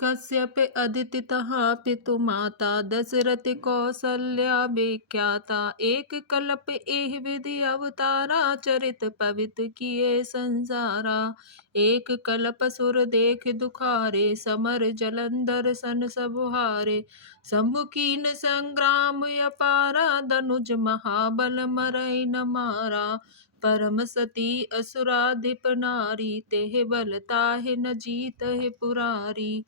कश्यप अदिति तहा पितु माता दशरथ कौसल्या विख्याता। एक कल्प एह विधि अवतारा चरित पवित्र किए संसारा। एक कल्प सुर देख दुखारे समर जलंधर सन सब हारे। शंभु कीन संग्राम अपारा धनुज महाबल मरई न मारा। परम सती असुराधिप नारी तेह बल ताहि न जीतहि पुरारी।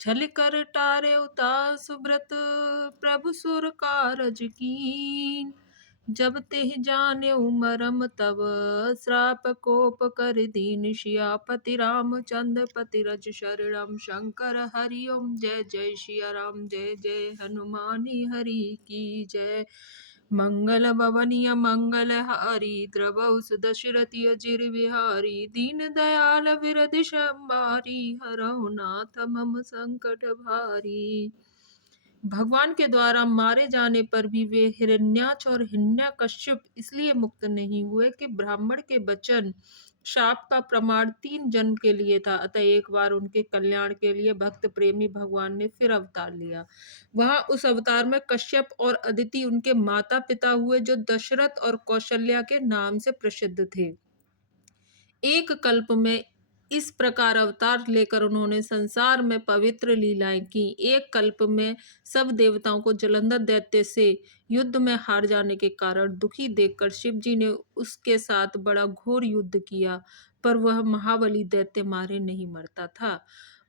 छल कर टारे उतार सुब्रत प्रभु सुर कारज कीन। जब तेह जान्यउ मरम तब श्राप कोप कर दीन। सियापति रामचंद्र पति रज शरणम शंकर हरि ओम। जय जय सिया राम जय जय हनुमानी हरि की जय। मंगल भवनीय मंगल हारी द्रवहु दशरथि अजिर बिहारी। दीन दयाल विरधि संभारी हरहु नाथ मम संकट भारी। भगवान के द्वारा मारे जाने पर भी वे हिरण्याक्ष और हिरण्यकश्यप इसलिए मुक्त नहीं हुए कि ब्राह्मण के वचन शाप का प्रमाण 3 जन्म के लिए था। अतः एक बार उनके कल्याण के लिए भक्त प्रेमी भगवान ने फिर अवतार लिया। वहां उस अवतार में कश्यप और अदिति उनके माता पिता हुए, जो दशरथ और कौशल्या के नाम से प्रसिद्ध थे। एक कल्प में इस प्रकार अवतार लेकर उन्होंने संसार में पवित्र लीलाएं की। एक कल्प में सब देवताओं को जलंधर दैत्य से युद्ध में हार जाने के कारण दुखी देखकर शिव जी ने उसके साथ बड़ा घोर युद्ध किया, पर वह महाबली दैत्य मारे नहीं मरता था।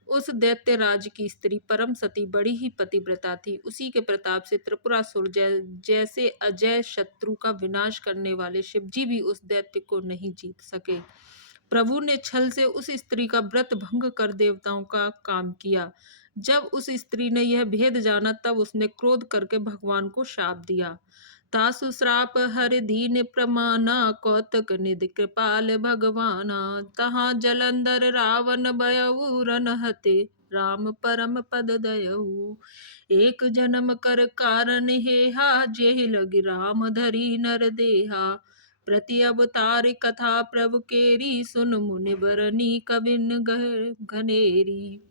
उस दैत्य राज की स्त्री परम सती बड़ी ही पतिव्रता थी। उसी के प्रताप से त्रिपुरासुर जैसे अजय शत्रु का विनाश करने वाले शिव जी भी उस दैत्य को नहीं जीत सके। प्रभु ने छल से उस स्त्री का व्रत भंग कर देवताओं का काम किया। जब उस स्त्री ने यह भेद जाना, तब उसने क्रोध करके भगवान को शाप दिया। तासु श्राप हरि दीन प्रमाना कौतक निधि कृपाल भगवाना। तहाँ जलंधर रावण भयउ रन हते राम परम पद दयऊ। एक जन्म कर कारण हेहा जेहि लगी राम धरी नर देहा। प्रति अवतार कथा प्रभु केरी सुन मुनि बरनी कविन घनेरी।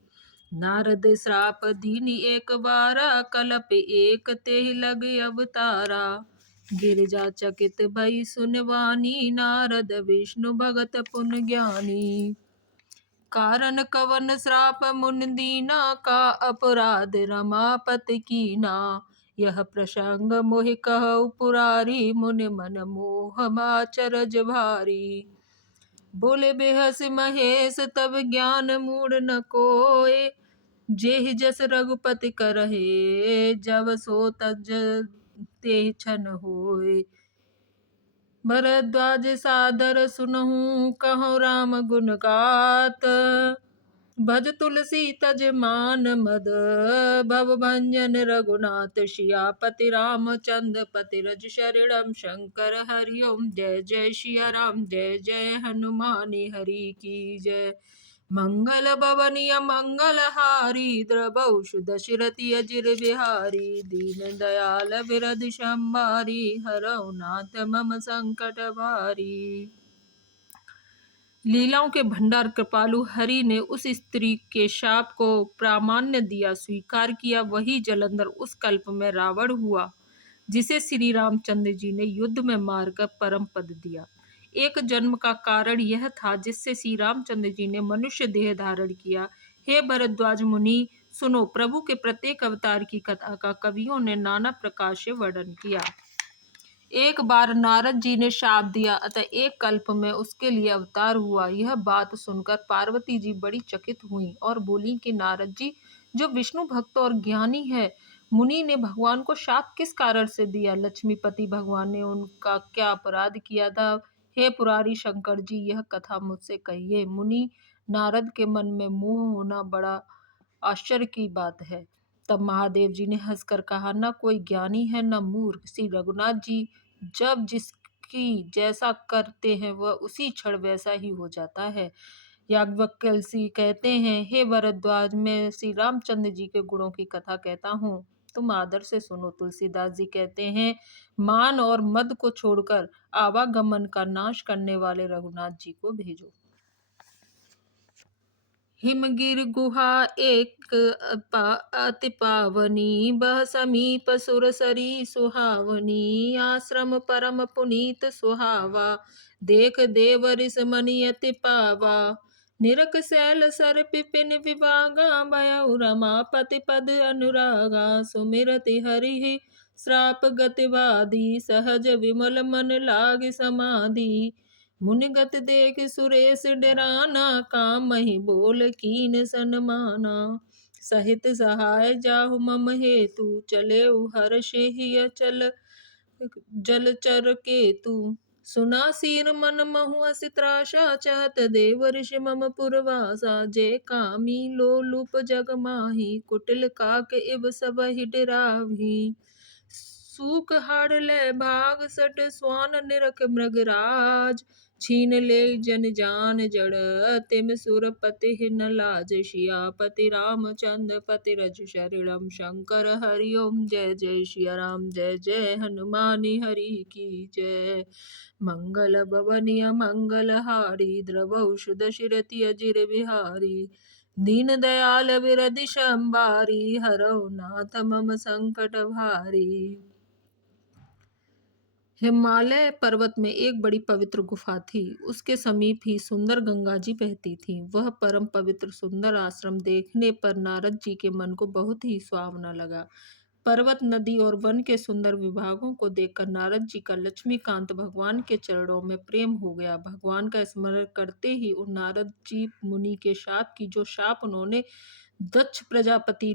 नारद श्राप दीनी एक बारा कलप एक तेहि लग अवतारा। गिरिजा चकित भई सुनवानी नारद विष्णु भगत पुन ज्ञानी। कारण कवन श्राप मुनि दीना का अपराध रमापति कीना। यह प्रसंग मोहि कहु पुरारी मुनि मन मोह माचरज भारी। बोले बेहस महेश तब ज्ञान मूढ़ न कोय। जेहि जस रघुपति करहे जब सो तज तेहि छन होय। भरद्वाज सादर सुनहु कहु राम गुण गात। भज तुलसी तज मान मद भव भंजन रघुनाथ। सियापति रामचंद्र पति रज शरणम शंकर हरि ओम। जय जय सिया राम जय जय हनुमानी हरि की जय। मंगल भवनीय मंगल हारी द्रवहु दशरथि अजिर बिहारी। दीन दयाल विरधि संभारी हरहु नाथ मम संकट भारी। लीलाओं के भंडार कृपालु हरि ने उस स्त्री के शाप को प्रामाण्य दिया, स्वीकार किया। वही जलंधर उस कल्प में रावण हुआ, जिसे श्री रामचंद्र जी ने युद्ध में मारकर परम पद दिया। एक जन्म का कारण यह था जिससे श्री रामचंद्र जी ने मनुष्य देह धारण किया। हे भरद्वाज मुनि सुनो, प्रभु के प्रत्येक अवतार की कथा का कवियों ने नाना प्रकार से वर्णन किया। एक बार नारद जी ने शाप दिया, अतः एक कल्प में उसके लिए अवतार हुआ। यह बात सुनकर पार्वती जी बड़ी चकित हुई और बोली कि नारद जी जो विष्णु भक्त और ज्ञानी है, मुनि ने भगवान को शाप किस कारण से दिया? लक्ष्मीपति भगवान ने उनका क्या अपराध किया था? हे पुरारी शंकर जी, यह कथा मुझसे कहिए। मुनि नारद के मन में मोह होना बड़ा आश्चर्य की बात है। तब महादेव जी ने हंसकर कहा, न कोई ज्ञानी है न मूर्ख। श्री रघुनाथ जी जब जिसकी जैसा करते हैं वह उसी क्षण वैसा ही हो जाता है। याज्ञवल्क्य कहते हैं, हे भरद्वाज, मैं श्री रामचंद्र जी के गुणों की कथा कहता हूँ, तुम आदर से सुनो। तुलसीदास जी कहते हैं, मान और मद को छोड़कर आवागमन का नाश करने वाले रघुनाथ जी को भेजो। हिमगिर गुहा एक अति पावनी, बह समीप सुरसरी सुहावनी, आश्रम परम पुनीत सुहावा, देख देव रिस मनि अति पावा, निरख शैल सर पिपिन विभागा, भयउ रमापति पद अनुरागा, सुमिरति हरिहि श्राप गतिवादी, सहज विमल मन लाग समाधि, मुनिगत देख सुरेश डराना, काम मही बोल कीन सनमाना, सहित सहाय जाहु मम हेतु, चले हर्ष ही अचल जलचर केतु, सुना सीर मन महु अस त्रासा, चाहत देव ऋषि मम पुरवासा, जय कामी लोलुप जग माही, कुटिल काक इब सबहि डरावही, सूक हाड़ ले भाग सट स्वान निरख मृगराज, छीन ले जन जान जड़, तिम सुरपति न लाज, सियापति रामचंद्र पति रज शरणम, शंकर हरि ओम, जय जय सिया राम, जय जय हनुमानि हरि की जय, मंगल भवनिय मंगल हारी, द्रवौ दशरथि अजिर बिहारी, दीन दयाल विरधि संबारी, हरौ नाथ मम संकट भारी। हिमालय पर्वत में एक बड़ी पवित्र गुफा थी। उसके समीप ही सुंदर गंगा जी बहती थी। वह परम पवित्र सुंदर आश्रम देखने पर नारद जी के मन को बहुत ही सुहावना लगा। पर्वत, नदी और वन के सुंदर विभागों को देखकर नारद जी का लक्ष्मीकांत भगवान के चरणों में प्रेम हो गया। भगवान का स्मरण करते ही उन नारद जी मुनि के शाप की जो शाप उन्होंने दक्ष प्रजापति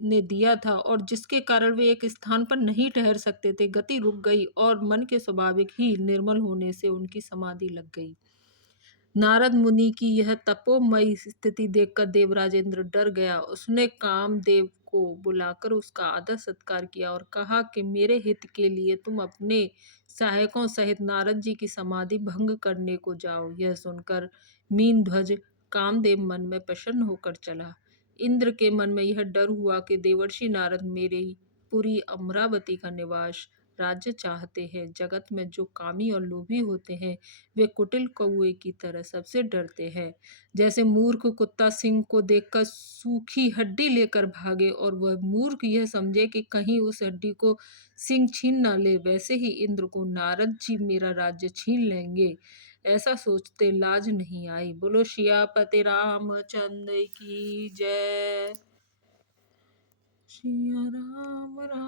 ने दिया था और जिसके कारण वे एक स्थान पर नहीं ठहर सकते थे, गति रुक गई और मन के स्वाभाविक ही निर्मल होने से उनकी समाधि लग गई। नारद मुनि की यह तपोमयी स्थिति देखकर देवराज इंद्र डर गया। उसने कामदेव को बुलाकर उसका आदर सत्कार किया और कहा कि मेरे हित के लिए तुम अपने सहायकों सहित नारद जी की समाधि भंग करने को जाओ। यह सुनकर मीनध्वज कामदेव मन में प्रसन्न होकर चला। इंद्र के मन में यह डर हुआ कि देवर्षि नारद मेरे पुरी अमरावती का निवास राज्य चाहते हैं। जगत में जो कामी और लोभी होते हैं वे कुटिल कौए की तरह सबसे डरते हैं। जैसे मूर्ख कुत्ता सिंह को देखकर सूखी हड्डी लेकर भागे और वह मूर्ख यह समझे कि कहीं उस हड्डी को सिंह छीन ना ले, वैसे ही इंद्र को नारद जी मेरा राज्य छीन लेंगे, ऐसा सोचते लाज नहीं आई। बोलो सियापति रामचंद्र की जय। सिया राम राम।